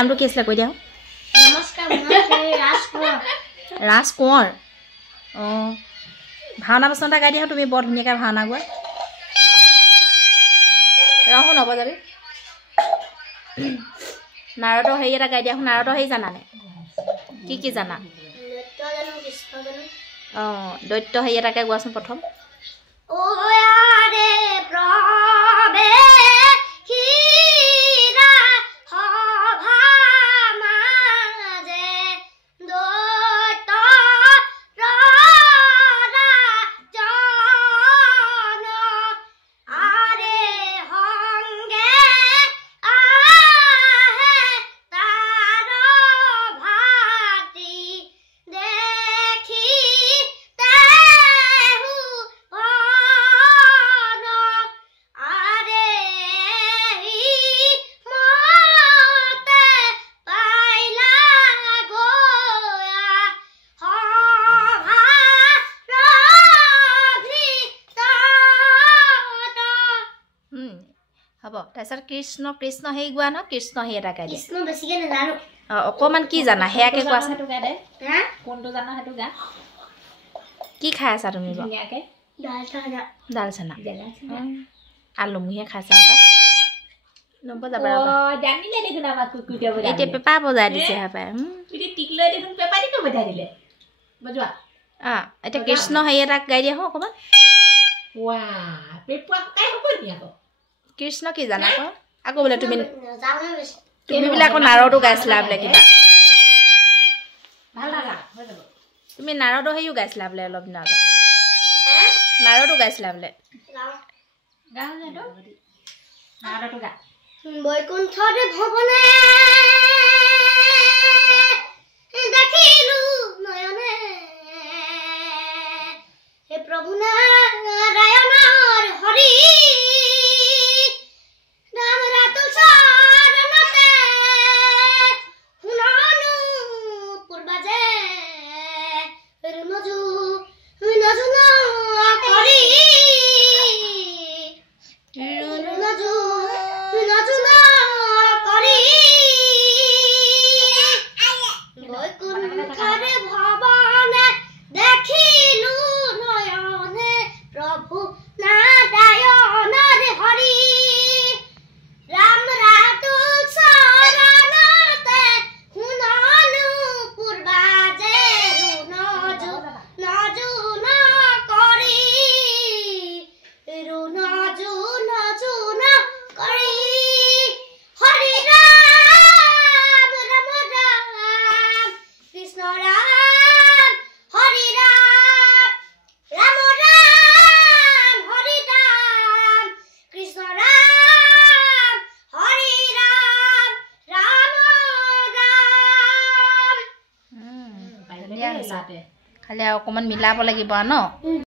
নামটো কি আছিলে কৈ দিয়া নমস্কাৰ মই ৰাজ কোঁৱৰ ৰাজ কোঁৱৰ অঁ ভাওনা বচন এটা গাই দিয়া তুমি বৰ ধুনীয়াকৈ ভাওনা গোৱা ৰহো নবজাবি নাৰদৰ হেৰি এটা গাই দিয়া নাৰদৰ হেৰি জানানে কি জানা অঁ দৈত্য হেৰি এটাকে গোৱাচোন প্ৰথম হ'ব তাৰপিছত কৃষ্ণ কৃষ্ণ হেৰি গোৱা ন কৃষ্ণ হেৰি এটা গাই দিয়া কৃষ্ণ বেছিকৈ নাজানো অঁ অকণমান কি জানা সেয়াকে কোৱাচোন কোনটো জানা সেইটো গা কি খাই আছা তুমি বাৰু দাল চানা আলুমুহে খাইছা হপাই নবজাবা জানিলে দেখোন আমাক কুকুৰিয়া বজাই এতিয়া পেপা বজাই দিছে হপাই টিক লৈ দেখোন পেপা দিকে বজাই দিলে বজোৱা অঁ এতিয়া কৃষ্ণ হেৰি এটা গাই দিয়া হওঁ অকণমান পেপুৱা কাই হ'ব নি আকৌ কৃষ্ণ কি জানা আকৌ আকৌ বোলে তুমি বোলে আকৌ নাৰদো গাইছিলা বোলে কিবা ভাল লাগা হৈ যাব তুমি নাৰদৰ হেৰিও গাইছিলা বোলে অলপ দিনৰ আগত নাৰদো গাইছিলা বোলে গা সেইটো নাৰদটো গা বৈকুণ্ঠৰে ভৱনে দেখিলো নয়নে হে প্ৰভু নাৰায়ণৰ হৰি খালি আৰু অকণমান মিলাব লাগিব ন